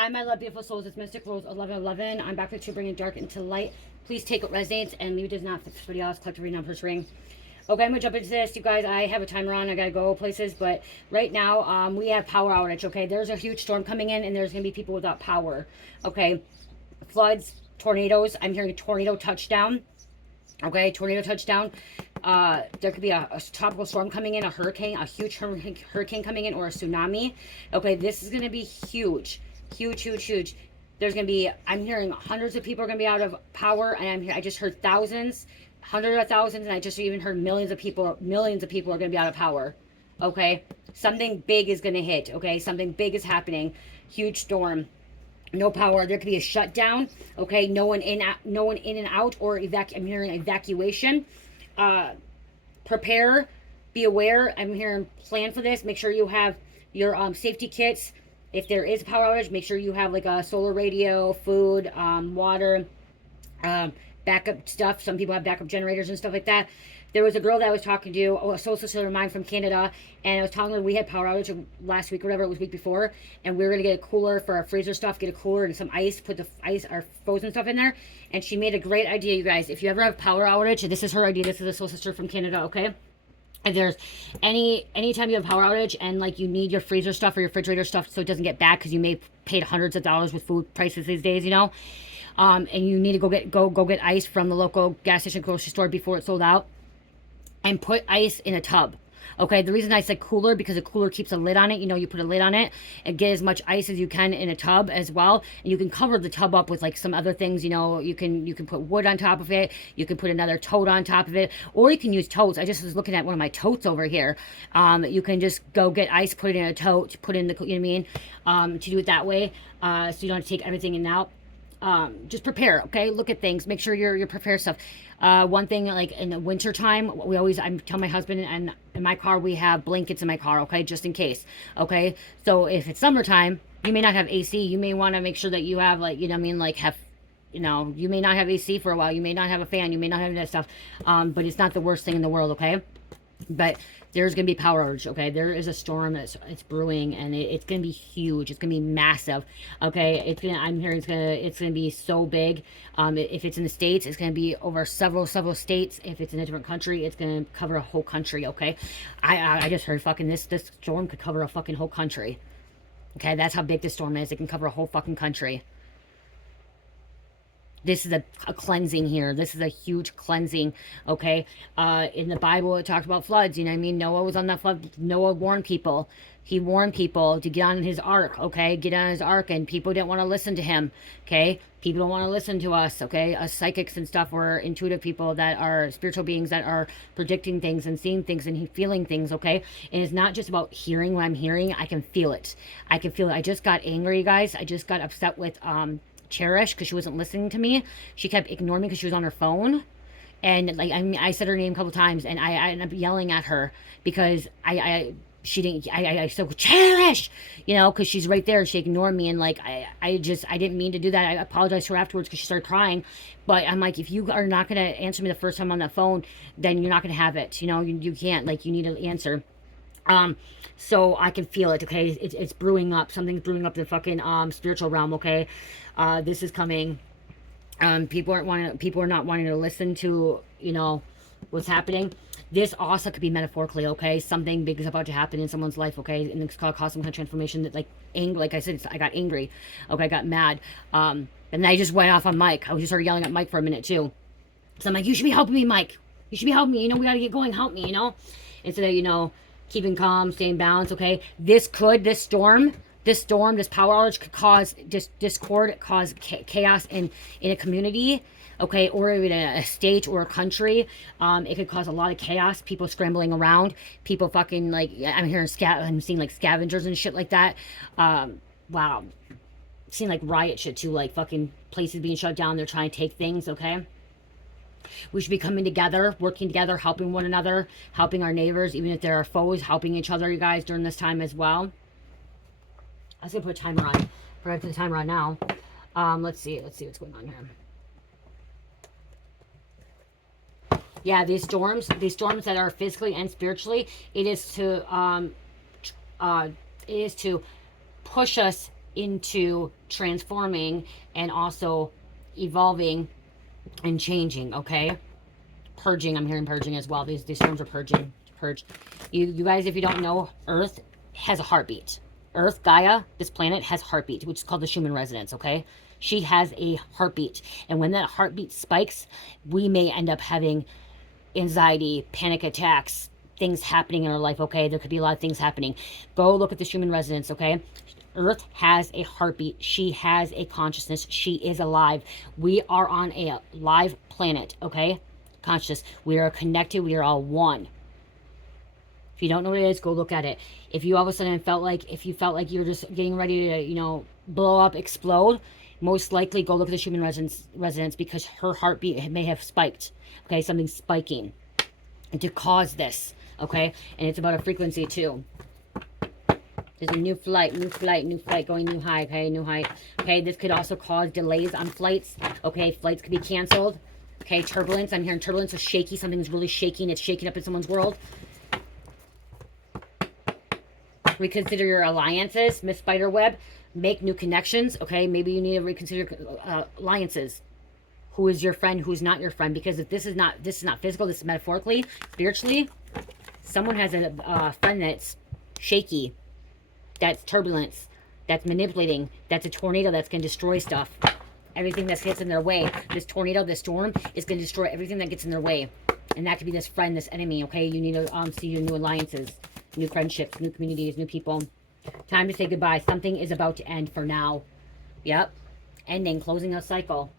Hi, my love, beautiful souls. It's Mystic Rose 1111. I'm back with you, bringing dark into light. Please take what resonates and leave it does not. For somebody else, collect reading on first ring. Okay, I'm gonna jump into this, you guys. I have a timer on. I gotta go places, but right now, we have power outage. Okay, there's a huge storm coming in, and there's gonna be people without power. Okay, floods, tornadoes. I'm hearing a tornado touchdown. Okay, tornado touchdown. There could be a tropical storm coming in, a hurricane, a huge hurricane coming in, or a tsunami. Okay, this is gonna be huge. Huge, huge, huge. There's gonna be, I'm hearing hundreds of people are gonna be out of power, and I just heard thousands, hundreds of thousands, and I just even heard millions of people are gonna be out of power. Okay, something big is gonna hit. Okay, something big is happening. Huge storm, no power. There could be a shutdown. Okay, no one in and out, or I'm hearing evacuation. Prepare, be aware. I'm hearing plan for this. Make sure you have your safety kits. If there is a power outage, make sure you have like a solar radio, food, water, backup stuff. Some people have backup generators and stuff like that. There was a girl that I was talking to, a soul sister of mine from Canada, and I was telling her we had power outage last week or whatever, it was week before, and we were going to get a cooler for our freezer stuff, get a cooler and some ice, put the ice, our frozen stuff in there, and she made a great idea, you guys. If you ever have power outage, this is her idea, this is a soul sister from Canada, okay? If there's anytime you have power outage and like you need your freezer stuff or your refrigerator stuff so it doesn't get bad, because you may paid hundreds of dollars with food prices these days, you know, and you need to go get ice from the local gas station, grocery store before it's sold out, and put ice in a tub. Okay, the reason I said cooler, because a cooler keeps a lid on it. You know, you put a lid on it and get as much ice as you can in a tub as well. And you can cover the tub up with like some other things. You know, you can put wood on top of it. You can put another tote on top of it, or you can use totes. I just was looking at one of my totes over here. You can just go get ice, put it in a tote, put in the, you know what I mean, to do it that way, so you don't have to take everything in and out. Just prepare, okay? Look at things, make sure you're prepared stuff. One thing, like in the winter time, I tell my husband, and in my car we have blankets in my car, okay, just in case. Okay, so if it's summertime, you may not have AC, you may want to make sure that you have, like, you know what I mean, like have, you know, you may not have AC for a while, you may not have a fan, you may not have that stuff, but it's not the worst thing in the world, okay? But there's gonna be power outage, okay? There is a storm that's brewing, and it's gonna be huge. It's gonna be massive, okay? I'm hearing it's gonna be so big. If it's in the States, it's gonna be over several states. If it's in a different country, it's gonna cover a whole country, okay? I just heard fucking this storm could cover a fucking whole country. Okay, that's how big this storm is. It can cover a whole fucking country. This is a cleansing here. This is a huge cleansing, okay? In the Bible, it talked about floods, you know what I mean? Noah was on that flood. Noah warned people. He warned people to get on his ark, okay? Get on his ark, and people didn't want to listen to him, okay? People don't want to listen to us, okay? Us psychics and stuff, or intuitive people that are spiritual beings that are predicting things and seeing things and feeling things, okay? And it's not just about hearing what I'm hearing. I can feel it. I can feel it. I just got angry, guys. I just got upset with, Cherish, because she wasn't listening to me. She kept ignoring me because she was on her phone, and like I said her name a couple times, and I ended up yelling at her because she didn't. I said Cherish, you know, because she's right there and she ignored me, and like I didn't mean to do that. I apologized to her afterwards because she started crying, but I'm like, if you are not gonna answer me the first time on that phone, then you're not gonna have it. You know, you can't, like, you need to answer. So I can feel it, okay? It's brewing up. Something's brewing up in the fucking spiritual realm, okay? This is coming. People are not wanting to listen to, you know, what's happening. This also could be metaphorically, okay? Something big is about to happen in someone's life, okay? And it's called cause some kind of transformation that, like I said, I got angry, okay? I got mad. And I just went off on Mike. I was just started yelling at Mike for a minute too. So I'm like, you should be helping me, Mike. You should be helping me. You know, we got to get going. Help me, you know? Instead of, you know, keeping calm, staying balanced, okay? This storm, this power outage could cause discord, cause chaos in a community, okay? Or even a state or a country. It could cause a lot of chaos, people scrambling around, people fucking, like, I'm seeing like scavengers and shit like that. Wow. Seeing like riot shit too, like fucking places being shut down, they're trying to take things, okay? We should be coming together, working together, helping one another, helping our neighbors, even if they're our foes, helping each other, you guys, during this time as well. I was going to put a timer on. We're going to put the timer on now. Let's see what's going on here. Yeah, these storms that are physically and spiritually, it is to push us into transforming and also evolving and changing, okay? Purging, I'm hearing purging as well. These storms are purging. Purge. You guys, if you don't know, Earth has a heartbeat. Earth, Gaia, this planet has heartbeat, which is called the Schumann resonance, okay? She has a heartbeat. And when that heartbeat spikes, we may end up having anxiety, panic attacks, things happening in our life, okay? There could be a lot of things happening. Go look at the Schumann resonance, okay? Earth has a heartbeat. She has a consciousness. She is alive. We are on a live planet, okay? Conscious. We are connected. We are all one. If you don't know what it is, go look at it. If you all of a sudden felt like, if you felt like you're just getting ready to, you know, blow up, explode, most likely go look at the Schumann resonance because her heartbeat may have spiked. Okay, something's spiking and to cause this. Okay, and it's about a frequency too. There's a new flight, going new high, okay, new height. Okay, this could also cause delays on flights. Okay, flights could be canceled. Okay, turbulence, I'm hearing turbulence, so shaky, something's really shaking, it's shaking up in someone's world. Reconsider your alliances, Miss Spiderweb. Make new connections, okay? Maybe you need to reconsider alliances. Who is your friend, who's not your friend? Because if this is not physical, this is metaphorically, spiritually. Someone has a friend that's shaky, that's turbulence, that's manipulating, that's a tornado that's going to destroy stuff. Everything that gets in their way. This tornado, this storm is going to destroy everything that gets in their way. And that could be this friend, this enemy, okay? You need to see your new alliances, new friendships, new communities, new people. Time to say goodbye. Something is about to end for now. Yep. Ending, closing a cycle.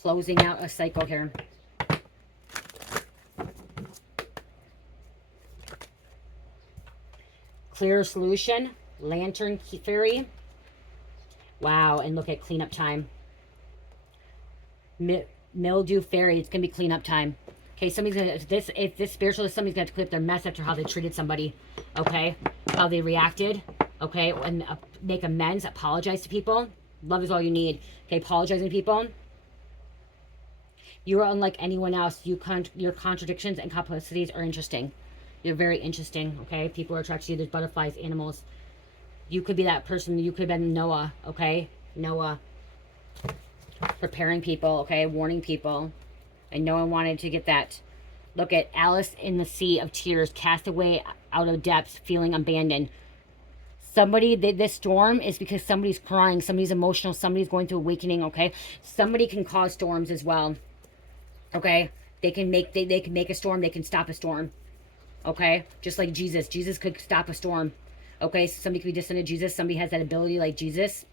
Closing out a cycle here. Clear solution. Lantern fairy. Wow, and look at cleanup time. Mildew fairy. It's gonna be cleanup time. Okay, somebody's gonna if this spiritualist, somebody's gonna have to clean up their mess after how they treated somebody. Okay, how they reacted. Okay, and make amends. Apologize to people. Love is all you need. Okay, apologizing to people. You are unlike anyone else. Your contradictions and complexities are interesting. You're very interesting. Okay, people are attracted to you. There's butterflies, animals. You could be that person. You could have been Noah. Okay, Noah. Preparing people. Okay, warning people. And no one wanted to get that. Look at Alice in the Sea of Tears, cast away out of depths, feeling abandoned. Somebody, this storm is because somebody's crying, somebody's emotional, somebody's going through awakening, okay? Somebody can cause storms as well, okay? They can make a storm, they can stop a storm, okay? Just like Jesus. Jesus could stop a storm, okay? So somebody could be distant to Jesus. Somebody has that ability like Jesus.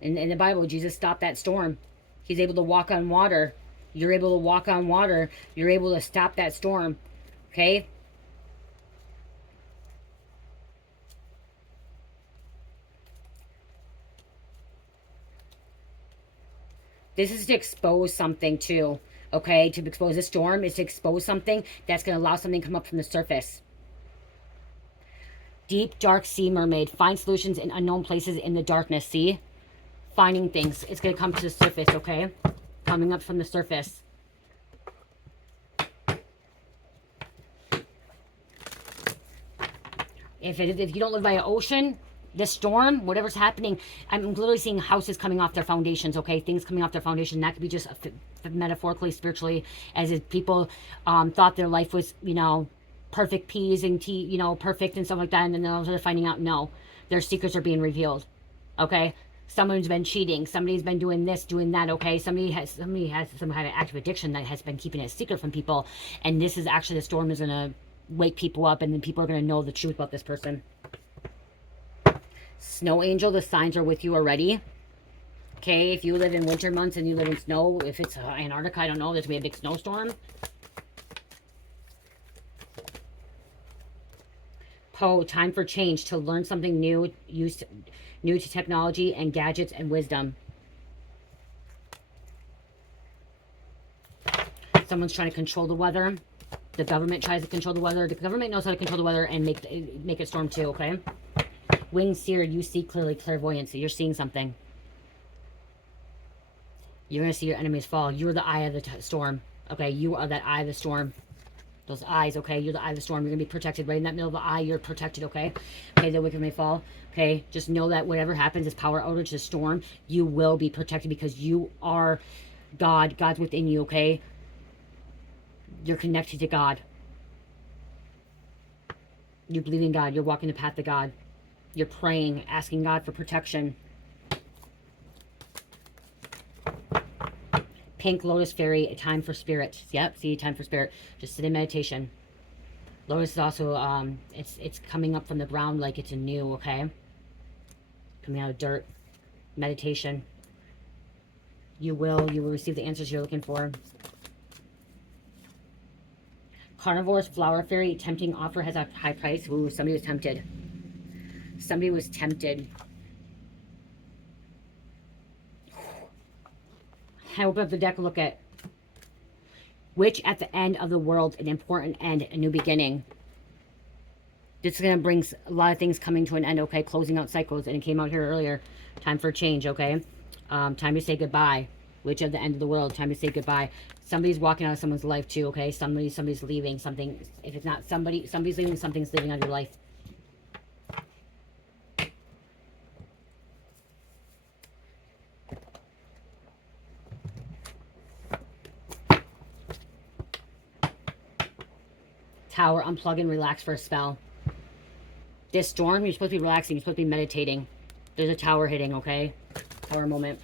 In the Bible, Jesus stopped that storm. He's able to walk on water. You're able to walk on water. You're able to stop that storm. Okay? This is to expose something too. Okay? To expose a storm is to expose something that's going to allow something to come up from the surface. Deep, dark sea mermaid. Find solutions in unknown places in the darkness. See? Finding things. It's going to come to the surface, okay? Coming up from the surface. If you don't live by an ocean, this storm, whatever's happening, I'm literally seeing houses coming off their foundations, okay? Things coming off their foundation. That could be just metaphorically, spiritually, as if people thought their life was, you know, perfect peas and tea, you know, perfect and stuff like that. And then they're finding out, no, their secrets are being revealed, okay? Someone's been cheating. Somebody's been doing this, doing that, okay? Somebody has some kind of active addiction that has been keeping it a secret from people. And this is actually, the storm is going to wake people up, and then people are going to know the truth about this person. Snow angel, the signs are with you already. Okay, if you live in winter months and you live in snow, if it's Antarctica, I don't know, there's going to be a big snowstorm. Poe, time for change, to learn something new, new to technology and gadgets and wisdom. Someone's trying to control the weather. The government tries to control the weather. The government knows how to control the weather and make it storm too, okay? Winged seer, you see clearly, clairvoyancy. You're seeing something. You're going to see your enemies fall. You're the eye of the storm, okay? You are that eye of the storm. Those eyes, okay? You're the eye of the storm. You're going to be protected. Right in that middle of the eye, you're protected, okay? Okay, the wicked may fall. Okay, just know that whatever happens, this power outage, this storm, you will be protected because you are God. God's within you, okay? You're connected to God. You believe in God. You're walking the path of God. You're praying, asking God for protection. Pink Lotus Fairy, a time for spirit. Yep, see, time for spirit. Just sit in meditation. Lotus is also, it's coming up from the ground like it's new, okay? Coming out of dirt. Meditation. You will receive the answers you're looking for. Carnivore's Flower Fairy, tempting offer has a high price. Ooh, somebody was tempted. Somebody was tempted. I open up the deck, look at which at the end of the world, an important end, a new beginning. This is going to bring a lot of things coming to an end, okay? Closing out cycles, and it came out here earlier. Time for change, okay? Time to say goodbye. Which at the end of the world, time to say goodbye. Somebody's walking out of someone's life too, okay? Somebody's leaving something. If it's not somebody, somebody's leaving, something's leaving out of your life. Tower, unplug and relax for a spell. This storm, you're supposed to be relaxing. You're supposed to be meditating. There's a tower hitting, okay? Tower moment.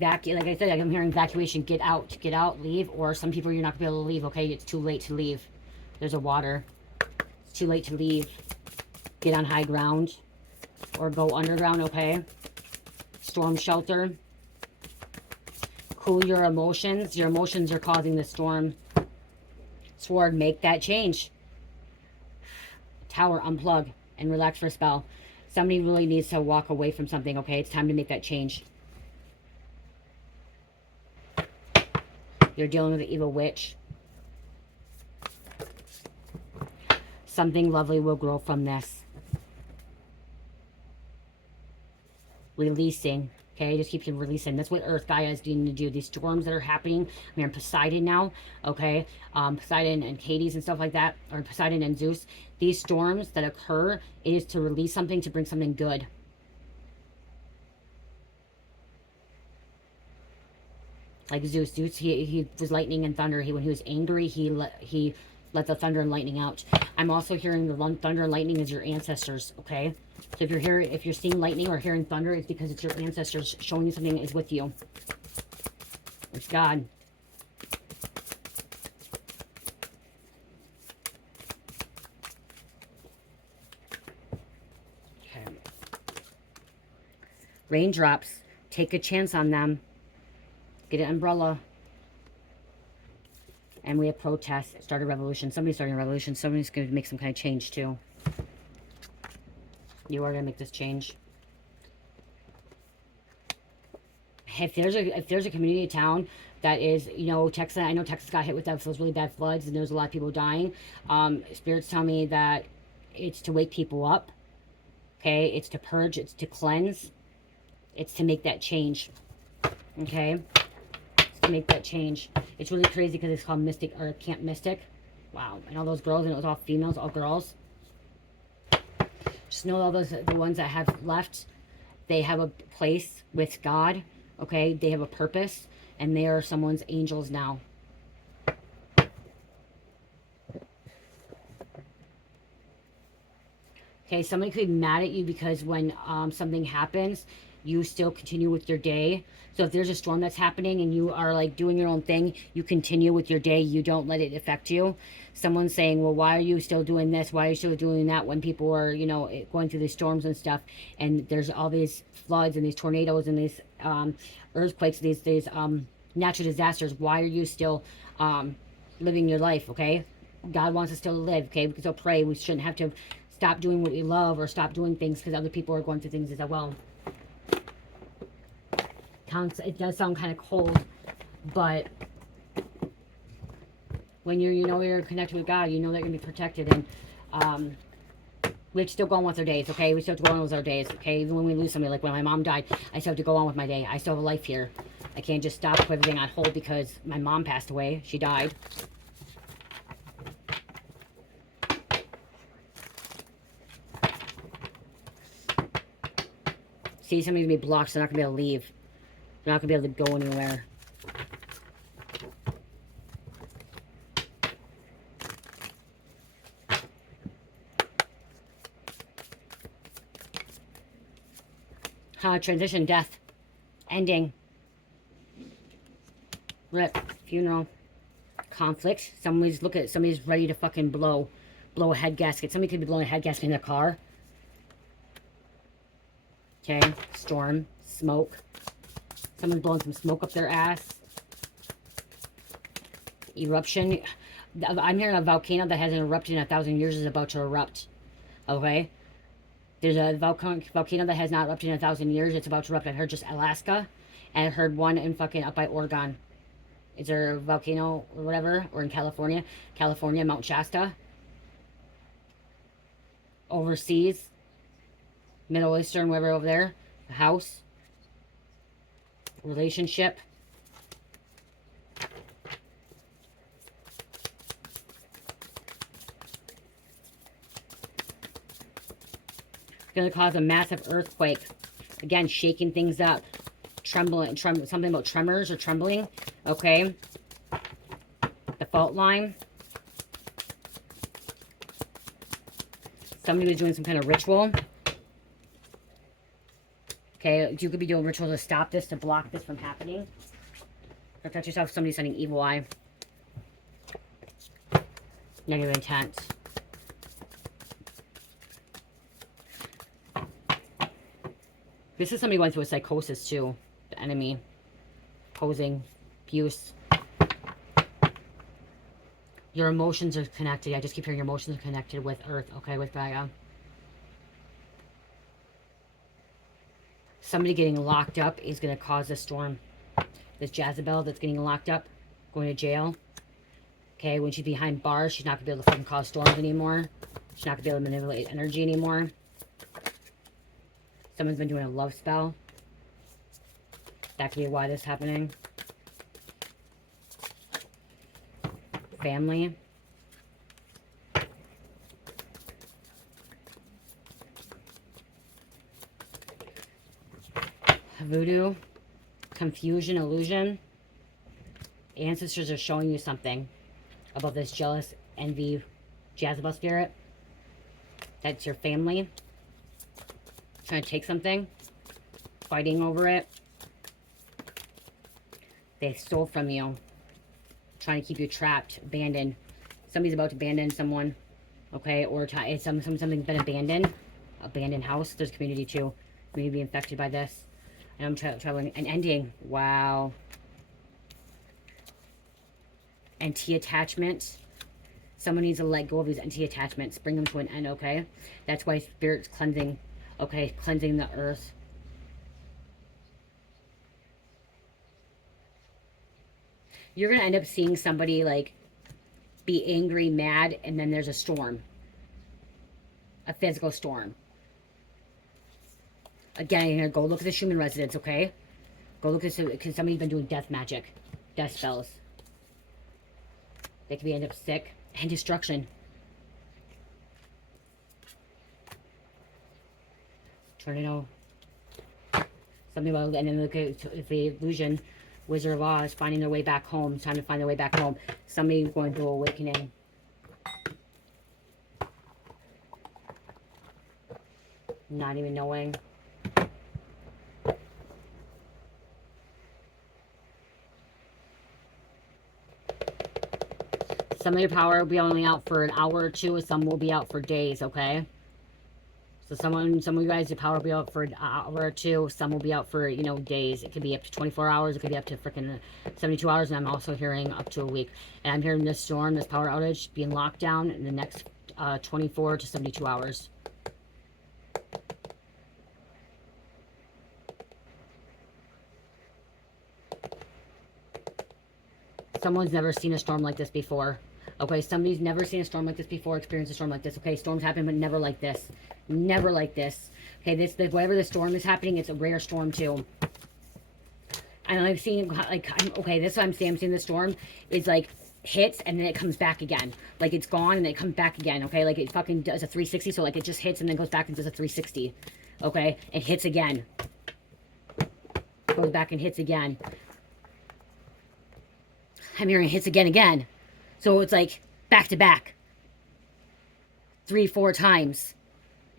Like I said, I'm hearing evacuation. Get out, leave. Or some people you're not going to be able to leave, okay? It's too late to leave. There's a water. It's too late to leave. Get on high ground. Or go underground, okay? Storm shelter. Cool your emotions. Your emotions are causing the storm. Sword, make that change. Tower, unplug and relax for a spell. Somebody really needs to walk away from something, okay? It's time to make that change. You're dealing with an evil witch. Something lovely will grow from this. Releasing. Okay, just keep releasing. That's what Earth Gaia is needing to do. These storms that are happening. I mean, Poseidon now. Okay, Poseidon and Hades and stuff like that, or Poseidon and Zeus. These storms that occur, it is to release something, to bring something good. Like Zeus, he was lightning and thunder. When he was angry, he let the thunder and lightning out. I'm also hearing the thunder and lightning is your ancestors. Okay, so if you're seeing lightning or hearing thunder, it's because it's your ancestors showing you something is with you. It's God. Okay. Raindrops. Take a chance on them. Get an umbrella. And we have protests. Start a revolution. Somebody's starting a revolution. Somebody's going to make some kind of change too. You are going to make this change. If there's a community town that is, you know, Texas, I know Texas got hit with those really bad floods and there's a lot of people dying. Spirits tell me that it's to wake people up. Okay, it's to purge, it's to cleanse, it's to make that change. Okay, it's to make that change. It's really crazy because it's called Mystic or Camp Mystic. Wow, and all those girls, and it was all females, all girls. Just know all those, the ones that have left, they have a place with God. Okay, they have a purpose, and they are someone's angels now. Okay, somebody could be mad at you because when something happens, you still continue with your day. So if there's a storm that's happening and you are like doing your own thing, you continue with your day. You don't let it affect you. Someone's saying, well, why are you still doing this? Why are you still doing that when people are, you know, going through these storms and stuff? And there's all these floods and these tornadoes and these earthquakes, these natural disasters. Why are you still living your life, okay? God wants us still to live, okay? We can still pray. We shouldn't have to stop doing what we love or stop doing things because other people are going through things as well. It does sound kind of cold, but when you're connected with God, you know they're going to be protected. And We're still going with our days, okay? We still have to go on with our days, okay? Even when we lose somebody, like when my mom died, I still have to go on with my day. I still have a life here. I can't just stop, put everything on hold because my mom passed away. She died. See, somebody's going to be blocked, so they're not going to be able to leave. They're not going to be able to go anywhere. Transition, death, ending, rip, funeral, conflict. Somebody's ready to fucking blow a head gasket. Somebody could be blowing a head gasket in their car. Okay, storm, smoke. Someone's blowing some smoke up their ass. Eruption. I'm hearing a volcano that hasn't erupted in 1,000 years is about to erupt. Okay? There's a volcano that has not erupted in 1,000 years. It's about to erupt. I heard just Alaska. And I heard one in fucking up by Oregon. Is there a volcano or whatever? Or in California? California, Mount Shasta. Overseas. Middle Eastern, wherever over there. A house. Relationship. Going to cause a massive earthquake. Again, shaking things up. Trembling, something about tremors or trembling. Okay. The fault line. Somebody was doing some kind of ritual. Okay, you could be doing ritual to stop this, to block this from happening. Protect yourself. Somebody's sending evil eye. Negative intent. This is somebody going through a psychosis too. The enemy. Posing. Abuse. Your emotions are connected. I just keep hearing your emotions are connected with Earth. Okay, with Gaia. Somebody getting locked up is going to cause a storm. This Jezebel that's getting locked up. Going to jail. Okay, when she's behind bars, she's not going to be able to fucking cause storms anymore. She's not going to be able to manipulate energy anymore. Someone's been doing a love spell. That could be why this is happening. Family. Voodoo. Confusion, illusion. Ancestors are showing you something about this jealous, envy, Jezebel spirit. That's your family. Trying to take something. Fighting over it. They stole from you. Trying to keep you trapped, abandoned. Somebody's about to abandon someone. Okay, or something's been abandoned. Abandoned house. There's community too. Maybe infected by this. And I'm traveling. An ending. Wow. Anti-attachment. Someone needs to let go of these anti-attachments. Bring them to an end, okay? That's why Spirit's cleansing. Okay, cleansing the earth. You're going to end up seeing somebody, like, be angry, mad, and then there's a storm. A physical storm. Again, you're going to go look at the Schumann residence, okay? Go look at this, because somebody's been doing death magic. Death spells. They could be end up sick. And destruction. Tornado. Something about, and then look at the illusion. Wizard of Oz finding their way back home. It's time to find their way back home. Somebody going through awakening. Not even knowing. Some of your power will be only out for an hour or two, and some will be out for days, okay? So some of you guys, your power will be out for an hour or two. Some will be out for, you know, days. It could be up to 24 hours. It could be up to freaking 72 hours. And I'm also hearing up to a week. And I'm hearing this storm, this power outage, being locked down in the next 24 to 72 hours. Someone's never seen a storm like this before. Okay, somebody's never seen a storm like this before, experienced a storm like this. Okay, storms happen, but never like this. Never like this. Okay, whatever the storm is happening, it's a rare storm too. And I'm seeing, like, okay, this is what I'm seeing. I'm seeing the storm is like hits and then it comes back again. Like it's gone and then it comes back again. Okay, like it fucking does a 360. So like it just hits and then goes back and does a 360. Okay, it hits again. Goes back and hits again. I'm hearing hits again. So it's like back to back. 3-4 times.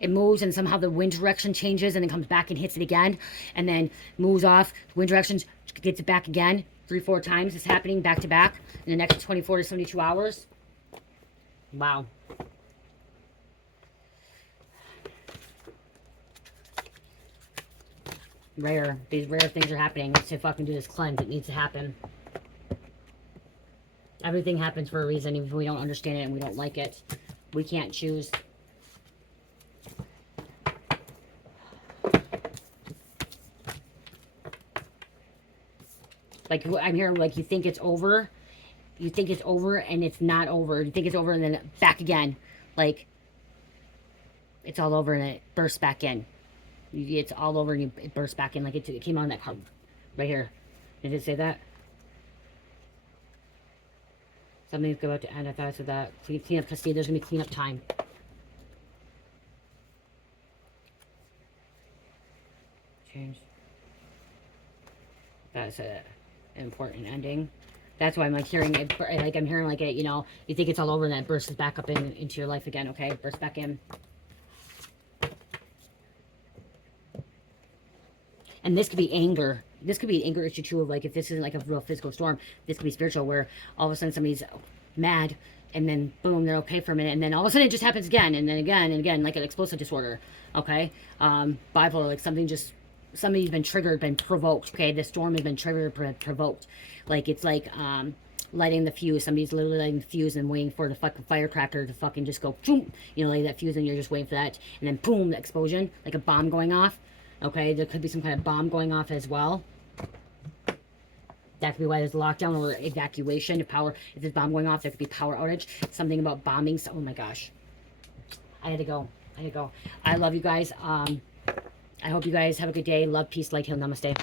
It moves and somehow the wind direction changes and then comes back and hits it again. And then moves off. Wind direction gets it back again. 3-4 times. It's happening back to back in the next 24 to 72 hours. Wow. Rare. These rare things are happening. Let's to fucking do this cleanse. It needs to happen. Everything happens for a reason, even if we don't understand it and we don't like it. We can't choose. Like, I'm hearing, like, you think it's over. You think it's over and it's not over. You think it's over and then back again. Like, it's all over and it bursts back in. It's all over and it bursts back in. Like, it came on that card right here. Did it say that? Something's about to end. I thought I said that. Clean up, because see, there's going to be cleanup time. Change. That's an important ending. That's why I'm like hearing it. Like I'm hearing like it, you know, you think it's all over and then it bursts back up into your life again, okay? Bursts back in. And this could be anger. This could be an anger issue too, of like if this isn't like a real physical storm, this could be spiritual, where all of a sudden somebody's mad and then boom, they're okay for a minute, and then all of a sudden it just happens again and then again and again, like an explosive disorder. Okay, bipolar, like somebody's been triggered, been provoked. Okay, the storm has been triggered, provoked. Like it's like lighting the fuse. Somebody's literally lighting the fuse and waiting for the fucking firecracker to fucking just go boom, you know, light that fuse, and you're just waiting for that, and then boom, the explosion, like a bomb going off. Okay, there could be some kind of bomb going off as well. That could be why there's a lockdown or evacuation of power. If there's bomb going off, there could be power outage. Something about bombing. Oh my gosh. I had to go. I love you guys. I hope you guys have a good day. Love, peace, light, heal, namaste.